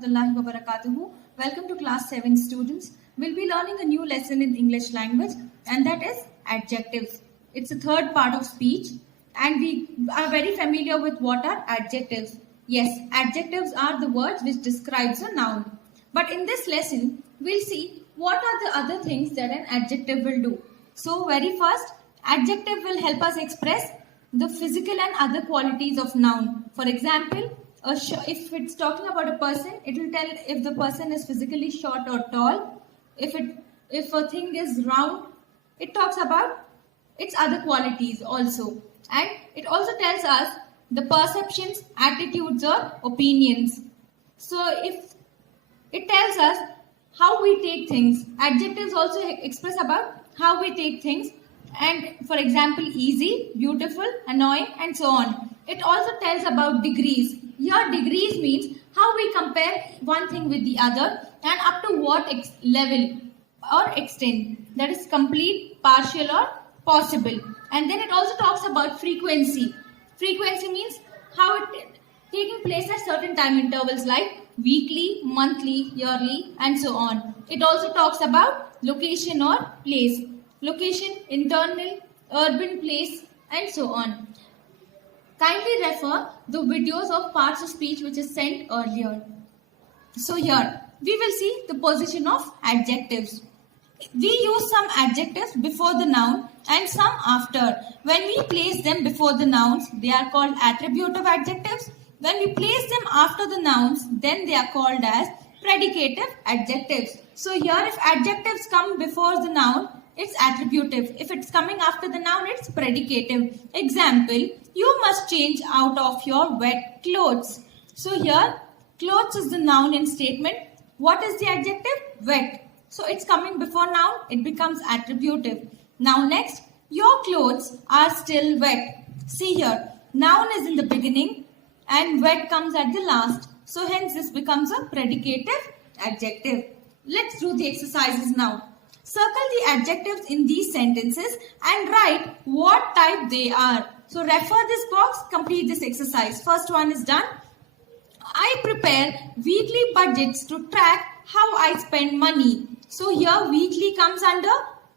warahmatullahi wabarakatuh. Welcome to class 7 students. We'll be learning a new lesson in English language and that is adjectives. It's a third part of speech and we are very familiar with what are adjectives. Yes, adjectives are the words which describes a noun. But in this lesson, we'll see what are the other things that an adjective will do. So very first, adjective will help us express the physical and other qualities of noun. For example, if it's talking about a person, it will tell if the person is physically short or tall. If a thing is round, it talks about its other qualities also. And it also tells us the perceptions, attitudes or opinions. So if it tells us how we take things. Adjectives also express about how we take things. And for example, easy, beautiful, annoying and so on. It also tells about degrees. Here degrees means how we compare one thing with the other and up to what level or extent. That is complete, partial or possible. And then it also talks about frequency. Frequency means how it taking place at certain time intervals like weekly, monthly, yearly and so on. It also talks about location or place. Location, internal, urban, place and so on. Kindly refer the videos of parts of speech which is sent earlier. So here we will see the position of adjectives. We use some adjectives before the noun and some after. When we place them before the nouns, they are called attributive adjectives. When we place them after the nouns, then they are called as predicative adjectives. So here if adjectives come before the noun, it's attributive. If it's coming after the noun, it's predicative. Example, you must change out of your wet clothes. So here, clothes is the noun in statement. What is the adjective? Wet. So it's coming before noun, it becomes attributive. Now next, your clothes are still wet. See here, noun is in the beginning and wet comes at the last. So hence this becomes a predicative adjective. Let's do the exercises now. Circle the adjectives in these sentences and write what type they are. So refer this box, complete this exercise. First one is done. I prepare weekly budgets to track how I spend money. So here weekly comes under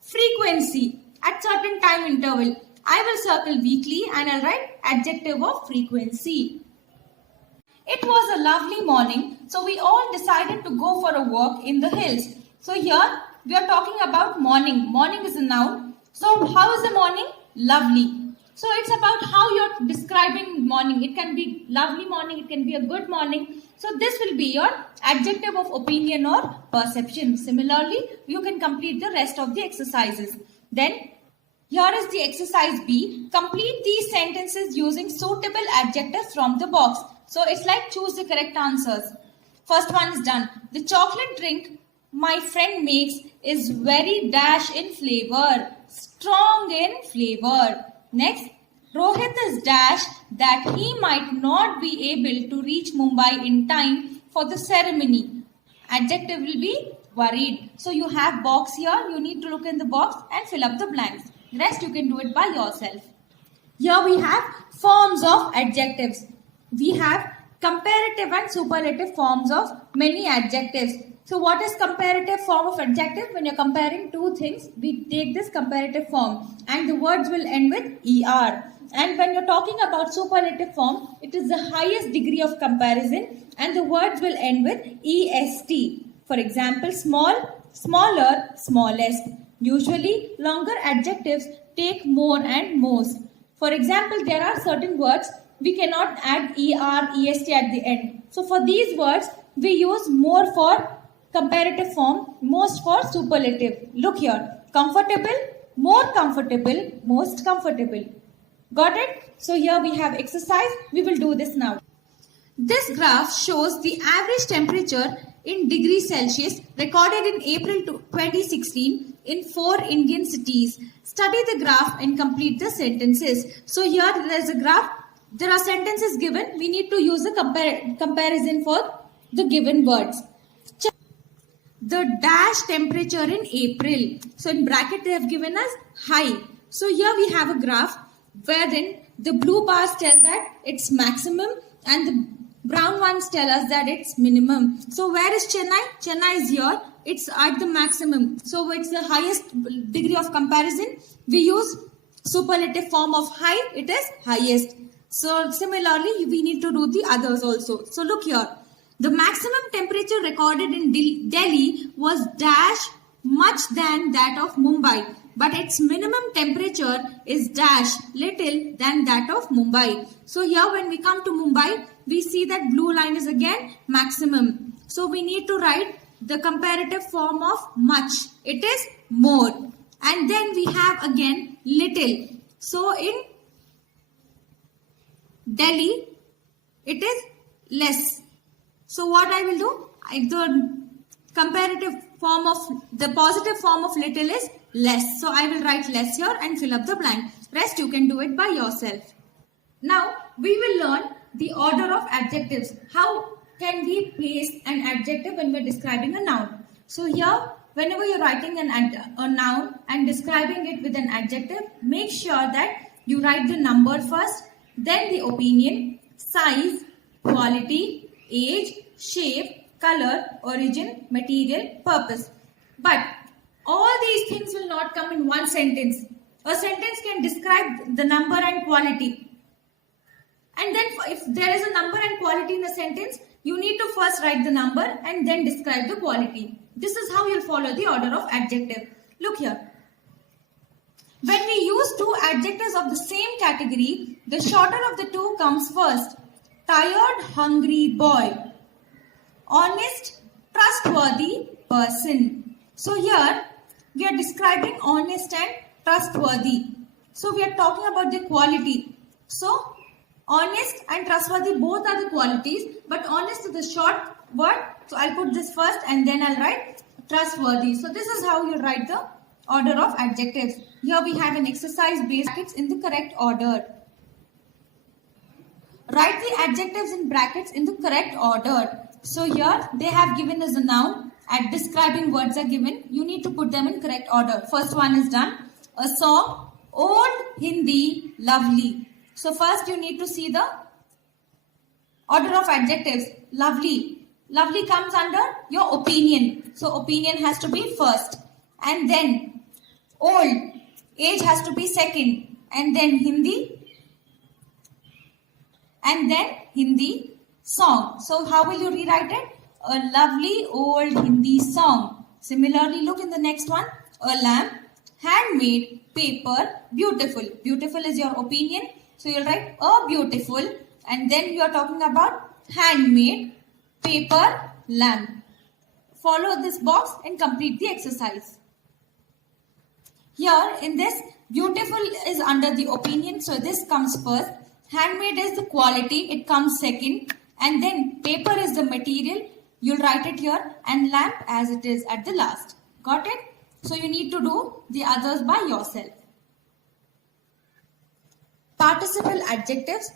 frequency at certain time interval. I will circle weekly and I'll write adjective of frequency. It was a lovely morning, so we all decided to go for a walk in the hills. So here we are talking about morning. Morning is a noun. So how is the morning? Lovely. So it's about how you're describing morning. It can be lovely morning. It can be a good morning. So this will be your adjective of opinion or perception. Similarly, you can complete the rest of the exercises. Then here is the exercise B. Complete these sentences using suitable adjectives from the box. So it's like choose the correct answers. First one is done. The chocolate drink my friend makes is very dash in flavor, strong in flavor. Next, Rohit is dash that he might not be able to reach Mumbai in time for the ceremony. Adjective will be worried. So you have box here. You need to look in the box and fill up the blanks. Rest you can do it by yourself. Here we have forms of adjectives. We have comparative and superlative forms of many adjectives. So what is comparative form of adjective? When you're comparing two things, we take this comparative form and the words will end with ER. And when you're talking about superlative form, it is the highest degree of comparison and the words will end with EST. For example, small, smaller, smallest. Usually, longer adjectives take more and most. For example, there are certain words we cannot add ER, EST at the end. So for these words, we use more for comparative form, most for superlative. Look here, comfortable, more comfortable, most comfortable. Got it? So here we have exercise. We will do this now. This graph shows the average temperature in degrees Celsius recorded in April 2016 in 4 Indian cities. Study the graph and complete the sentences. So here there is a graph. There are sentences given. We need to use a comparison for the given words. The dash temperature in April. So in bracket they have given us high. So here we have a graph wherein the blue bars tell that it's maximum and the Brown ones tell us that it's minimum. So where is Chennai? Chennai is here. It's at the maximum. So it's the highest degree of comparison. We use superlative form of high. It is highest. So similarly, we need to do the others also. So look here. The maximum temperature recorded in Delhi was dash much than that of Mumbai. But its minimum temperature is dash little than that of Mumbai. So here when we come to Mumbai, we see that blue line is again maximum. So we need to write the comparative form of much. It is more. And then we have again little. So in Delhi, it is less. So what I will do? The comparative form of, the positive form of little is less. So I will write less here and fill up the blank. Rest you can do it by yourself. Now we will learn the order of adjectives. How can we place an adjective when we are describing a noun? So here, whenever you are writing a noun and describing it with an adjective, make sure that you write the number first, then the opinion, size, quality, age, shape, color, origin, material, purpose. But all these things will not come in one sentence. A sentence can describe the number and quality. And then if there is a number and quality in a sentence, you need to first write the number and then describe the quality. This is how you'll follow the order of adjective. Look here. When we use two adjectives of the same category, the shorter of the two comes first. Tired, hungry boy. Honest, trustworthy person. So here we are describing honest and trustworthy. So we are talking about the quality. So honest and trustworthy both are the qualities, but honest is the short word. So I'll put this first and then I'll write trustworthy. So this is how you write the order of adjectives. Here we have an exercise based brackets in the correct order. Write the adjectives in brackets in the correct order. So here they have given us a noun. At describing words are given. You need to put them in correct order. First one is done. A song, old, Hindi, lovely. So first you need to see the order of adjectives. Lovely. Lovely comes under your opinion. So opinion has to be first. And then old. Age has to be second. And then Hindi. And then Hindi song. So how will you rewrite it? A lovely old Hindi song. Similarly, look in the next one. A lamp, handmade, paper, beautiful. Beautiful is your opinion. So you'll write a beautiful and then you are talking about handmade, paper, lamp. Follow this box and complete the exercise. Here in this, beautiful is under the opinion. So this comes first. Handmade is the quality. It comes second. And then paper is the material. You'll write it here and lamp as it is at the last. Got it? So you need to do the others by yourself. Participle adjectives.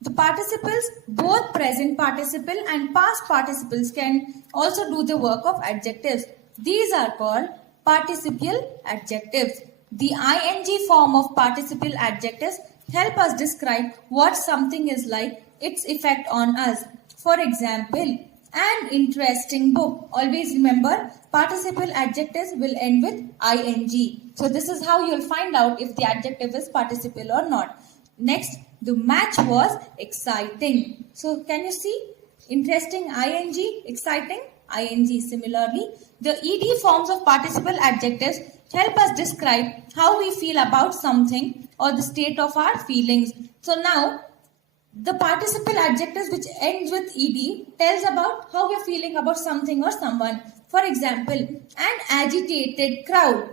The participles, both present participle and past participles, can also do the work of adjectives. These are called participial adjectives. The ing form of participial adjectives help us describe what something is like, its effect on us. For example, an interesting book. Always remember, participial adjectives will end with ing. So this is how you'll find out if the adjective is participial or not. Next, the match was exciting. So can you see? Interesting, ing, exciting, ing. Similarly, the ed forms of participial adjectives help us describe how we feel about something or the state of our feelings. So now, the participial adjectives which ends with ed tells about how we are feeling about something or someone. For example, an agitated crowd.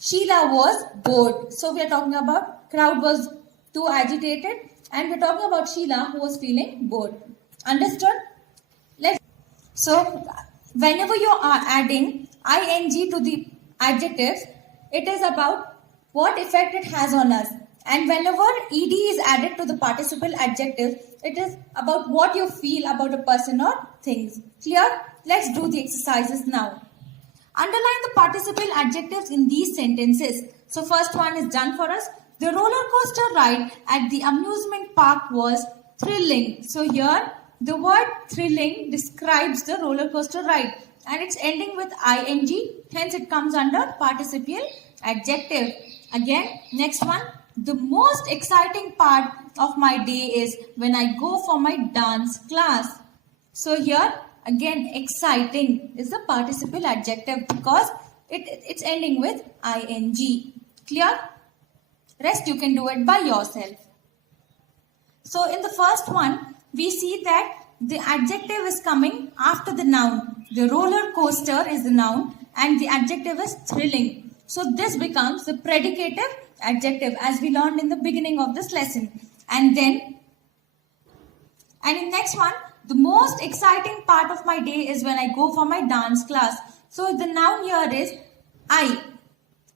Sheila was bored. So we are talking about crowd was too agitated and we are talking about Sheila who was feeling bored. Understood? So whenever you are adding ing to the adjectives, it is about what effect it has on us. And whenever ed is added to the participial adjective, it is about what you feel about a person or things. Clear? Let's do the exercises now. Underline the participial adjectives in these sentences. So first one is done for us. The roller coaster ride at the amusement park was thrilling. So here the word thrilling describes the roller coaster ride and it's ending with ing, hence it comes under participial adjective. Again, next one, the most exciting part of my day is when I go for my dance class. So here again, exciting is the participial adjective because it's ending with ing. Clear? Rest you can do it by yourself. So in the first one, we see that the adjective is coming after the noun. The roller coaster is the noun and the adjective is thrilling. So this becomes the predicative adjective as we learned in the beginning of this lesson. And in next one, the most exciting part of my day is when I go for my dance class. So the noun here is I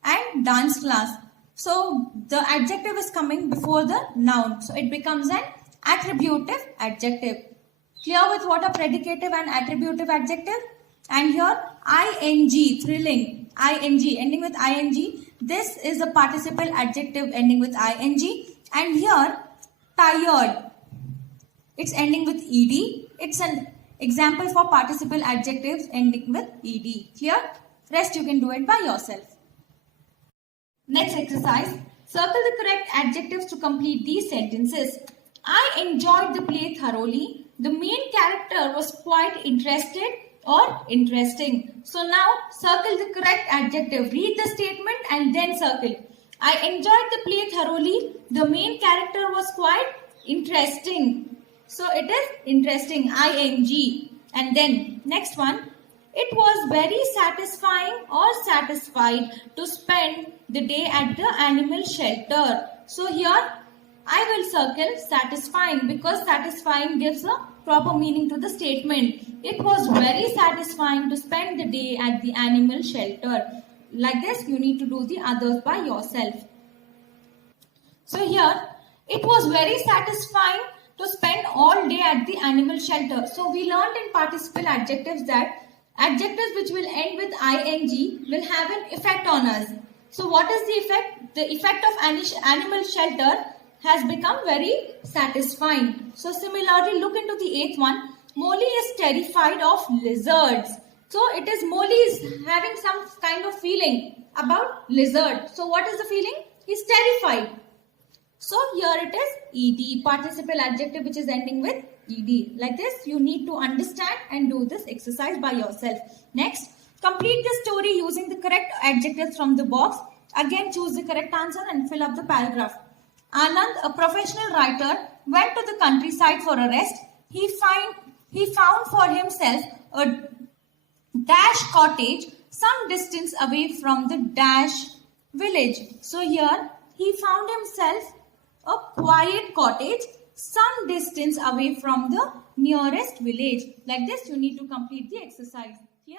and dance class. So the adjective is coming before the noun. So it becomes an attributive adjective. Clear with what are predicative and attributive adjective? And here ing, thrilling, ing, ending with ing. This is a participle adjective ending with ing. And here tired, it's ending with ed. It's an example for participle adjectives ending with ed. Clear? Rest you can do it by yourself. Next exercise, circle the correct adjectives to complete these sentences. I enjoyed the play thoroughly. The main character was quite interested or interesting. So now circle the correct adjective. Read the statement and then circle. I enjoyed the play thoroughly. The main character was quite interesting. So it is interesting, ing. And then next one. It was very satisfying or satisfied to spend the day at the animal shelter. So here I will circle satisfying because satisfying gives a proper meaning to the statement. It was very satisfying to spend the day at the animal shelter. Like this, you need to do the others by yourself. So here, it was very satisfying to spend all day at the animal shelter. So we learned in participle adjectives that adjectives which will end with ing will have an effect on us. So what is the effect? The effect of animal shelter has become very satisfying. So similarly, look into the eighth one. Molly is terrified of lizards. So it is Molly is having some kind of feeling about lizard. So what is the feeling? He is terrified. So here it is ed, participle adjective which is ending with ed. Like this, you need to understand and do this exercise by yourself. Next, complete the story using the correct adjectives from the box. Again, choose the correct answer and fill up the paragraph. Anand, a professional writer, went to the countryside for a rest. He found for himself a dash cottage some distance away from the dash village. So here, he found himself a quiet cottage some distance away from the nearest village. Like this, you need to complete the exercise. Clear?